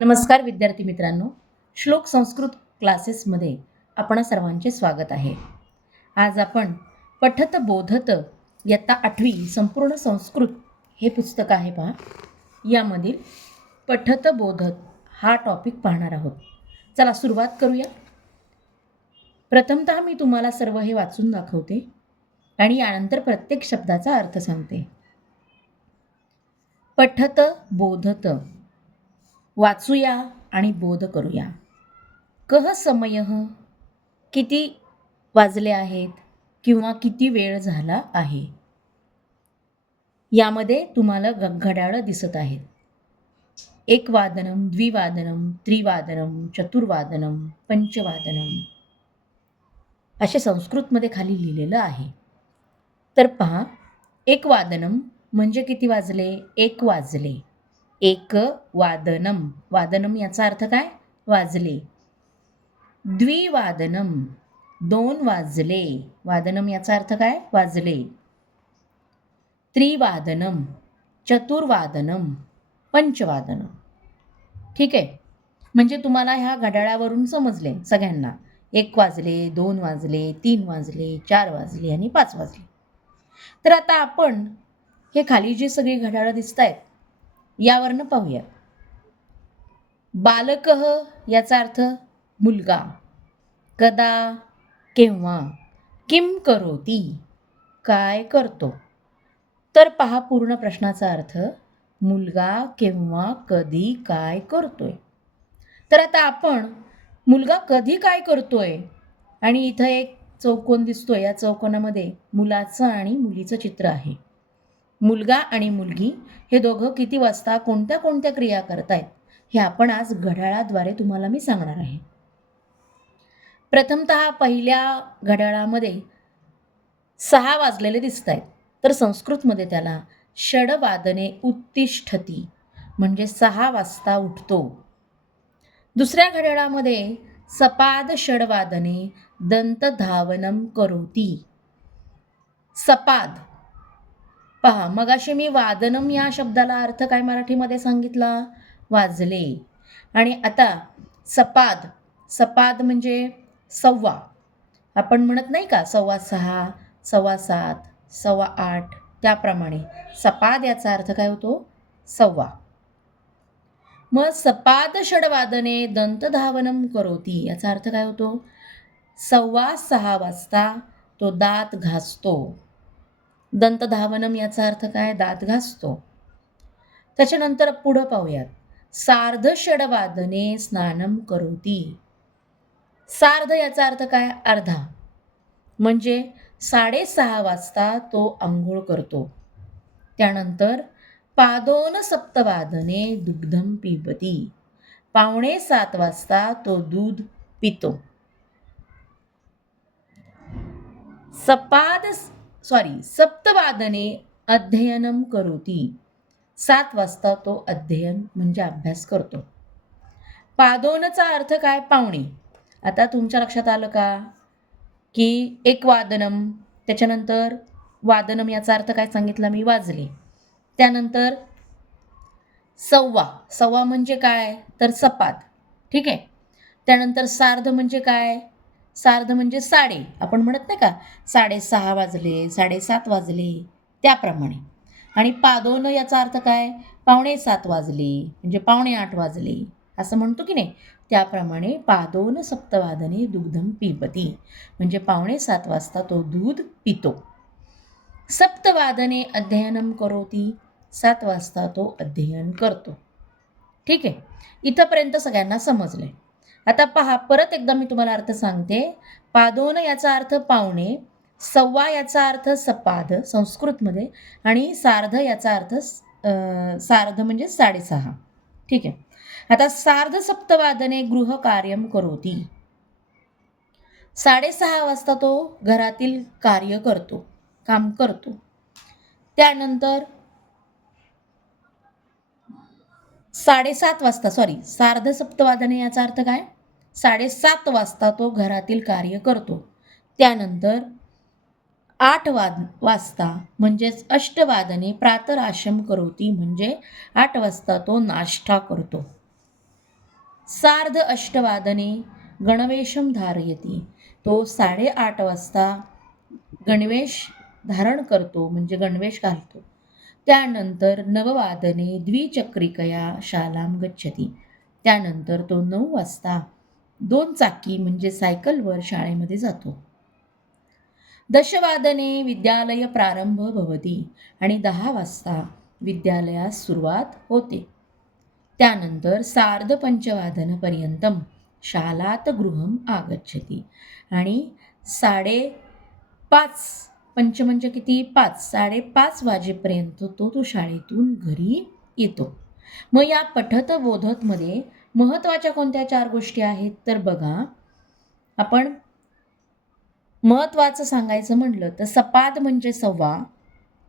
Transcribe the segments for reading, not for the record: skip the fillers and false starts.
नमस्कार विद्यार्थी मित्रांनो, श्लोक संस्कृत क्लासेसमध्ये आपण सर्वांचे स्वागत आहे. आज आपण पठत बोधत इयत्ता 8वी संपूर्ण संस्कृत हे पुस्तक आहे पहा. यामधील पठत बोधत हा टॉपिक पाहणार आहोत. चला सुरुवात करूया. प्रथमतः मी तुम्हाला सर्व हे वाचून दाखवते आणि यानंतर प्रत्येक शब्दाचा अर्थ सांगते. पठत बोधत, वाचूया आणि बोध करूया. कह समयः, किती वाजले आहेत किंवा किती वेळ झाला आहे. यामध्ये तुम्हाला घड्याळं दिसत आहेत. एकवादनम, द्विवादनम, त्रिवादनम, चतुर्वादनम, पंचवादनम असे संस्कृतमध्ये खाली लिहिलेलं आहे. तर पहा, एकवादनम म्हणजे किती वाजले? एक वाजले. एक वादनम, वादनम याचा अर्थ काय? वाजले. द्विवादनम, दोन वाजले. वादनम याचा अर्थ काय? वाजले. त्रिवादनम, चतुर्वादनम, पंचवादनम. ठीक आहे, म्हणजे तुम्हाला ह्या घड्याळावरून समजले सगळ्यांना. 1 वाजले, 2 वाजले, 3 वाजले, 4 वाजले आणि 5 वाजले. तर आता आपण हे खाली जी सगळी घड्याळं दिसत आहेत यावरनं पाहूया. बालकः याचा अर्थ मुलगा. कदा, केव्हा. किम करोती, काय करतो. तर पहा पूर्ण प्रश्नाचा अर्थ, मुलगा केव्हा कधी काय करतोय. तर आता आपण मुलगा कधी काय करतोय आणि इथं एक चौकोन दिसतोय. या चौकोनामध्ये मुलाचं आणि मुलीचं चित्र आहे. मुलगा आणि मुलगी हे दोघं किती वाजता कोणत्या कोणत्या क्रिया करतायत हे आपण आज घड्याळाद्वारे तुम्हाला मी सांगणार आहे. प्रथमतः पहिल्या घड्याळामध्ये 6 वाजलेले दिसत आहेत. तर संस्कृतमध्ये त्याला षडवादने उत्तिष्ठती म्हणजे 6 वाजता उठतो. दुसऱ्या घड्याळामध्ये सपाद षडवादने दंतधावनम करोती. सपाद पहा, मगाशी मी वादनम या शब्दाला अर्थ काय मराठीमध्ये सांगितला? वाजले. आणि आता सपाद, सपाद म्हणजे सव्वा. आपण म्हणत नाही का 6:15, 7:15, 7:15 त्याप्रमाणे सपाद याचा अर्थ काय होतो? सव्वा. मग सपाद षडवादने दंतधावनम करोती याचा अर्थ काय होतो? 6:15 वाजता तो दात घासतो. दंतधावनम याचा अर्थ काय? दात घासतो. त्याच्यानंतर पुढं पाहूयात. सार्ध षडवादने स्नानम करोती. सार्ध याचा अर्थ काय? अर्धा. म्हणजे 6:30 वाजता तो आंघोळ करतो. त्यानंतर पादोन सप्तवादने दुग्धम पिबती. 6:45 वाजता तो दूध पितो. सप्तवादने अध्ययनम करोती. 7 वाजता तो अध्ययन म्हणजे अभ्यास करतो. पादोनचा अर्थ काय? पावणे. आता तुमच्या लक्षात आलं का की एक वादनम, त्याच्यानंतर वादनम याचा अर्थ काय सांगितला मी? वाजले. त्यानंतर सव्वा, सव्वा म्हणजे काय? तर सपाद. ठीक आहे. त्यानंतर सार्ध म्हणजे काय? सार्ध म्हणजे साडे. आपण म्हणत नाही का 6:30 वाजले, 7:30 वाजले त्याप्रमाणे. आणि पादोन याचा अर्थ काय? 7:45 वाजले म्हणजे 7:45 वाजले असं म्हणतो की नाही, त्याप्रमाणे पादोन सप्तवादने दुग्धम पिबती म्हणजे 7:45 वाजता तो दूध पितो. सप्तवादने अध्ययनम करोती, 7 वाजता तो अध्ययन करतो. ठीक आहे, इथंपर्यंत सगळ्यांना समजलंय. आता पहा, परत एकदा मी तुम्हाला अर्थ सांगते. पादोन याचा अर्थ पावणे, सव्वा याचा अर्थ सपाद संस्कृतमध्ये आणि सार्ध याचा अर्थ सार्ध म्हणजे 6:30. ठीक आहे. आता सार्ध सप्तवादने गृहकार्यम करोती. 6:30 वाजता तो घरातील कार्य करतो, काम करतो. त्यानंतर 7:30 वाजता सार्ध सप्तवादने याचा अर्थ काय? 7:30 वाजता तो घरातील कार्य करतो. त्यानंतर 8 वाजता म्हणजेच अष्टवादने प्रातराशम करोती म्हणजे 8 वाजता तो नाश्ता करतो. सार्ध अष्टवादने गणवेशम धारयती. तो 8:30 वाजता गणवेश धारण करतो म्हणजे गणवेश घालतो. त्यानंतर नववादने द्विचक्रिकया शालां गच्छति. त्यानंतर तो 9 वाजता 2 चाकी म्हणजे सायकलवर शाळेमध्ये जातो. दशवादने विद्यालय प्रारंभ भवति आणि 10 वाजता विद्यालयास सुरुवात होते. त्यानंतर सार्धपंचवादनपर्यंतम शालात गृहम आगच्छति आणि 5:30 पंच म्हणजे किती 5 5:30 वाजेपर्यंत तो शाळेतून घरी येतो. मग या पठत बोधतमध्ये महत्त्वाच्या कोणत्या 4 गोष्टी आहेत तर बघा, आपण महत्त्वाचं सांगायचं म्हटलं तर सपाद म्हणजे सव्वा,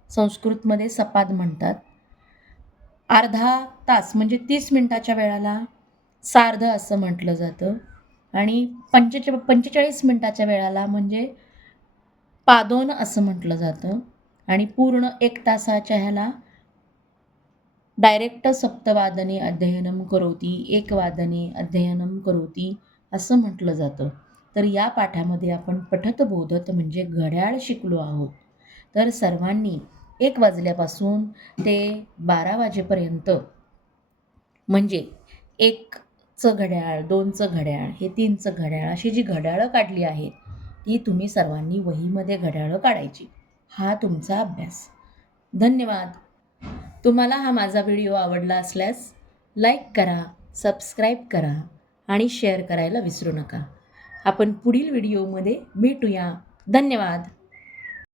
संस्कृतमध्ये सपाद म्हणतात. अर्धा तास म्हणजे 30 मिनिटाच्या वेळाला सार्ध असं म्हटलं जातं आणि 45 मिनिटाच्या वेळाला म्हणजे पादोन असं म्हटलं जातं आणि पूर्ण 1 तासाच्या ह्याला डायरेक्ट सप्तवादने अध्ययनम करोती, 1 वादने अध्ययनम करोती असं म्हटलं जातं. तर या पाठामध्ये आपण पठत बोधत म्हणजे घड्याळ शिकलो आहोत. तर सर्वांनी 1 वाजल्यापासून ते 12 वाजेपर्यंत म्हणजे 1चं घड्याळ, 2चं घड्याळ, हे 3चं घड्याळ अशी जी घड्याळं काढली आहेत ती तुम्ही सर्वांनी वहीमध्ये घड्याळं काढायची. हा तुमचा अभ्यास. धन्यवाद. तुम्हाला हा माझा व्हिडिओ आवडला असल्यास लाईक करा, सबस्क्राईब करा आणि शेअर करायला विसरू नका. आपण पुढील व्हिडिओमध्ये भेटूया. धन्यवाद.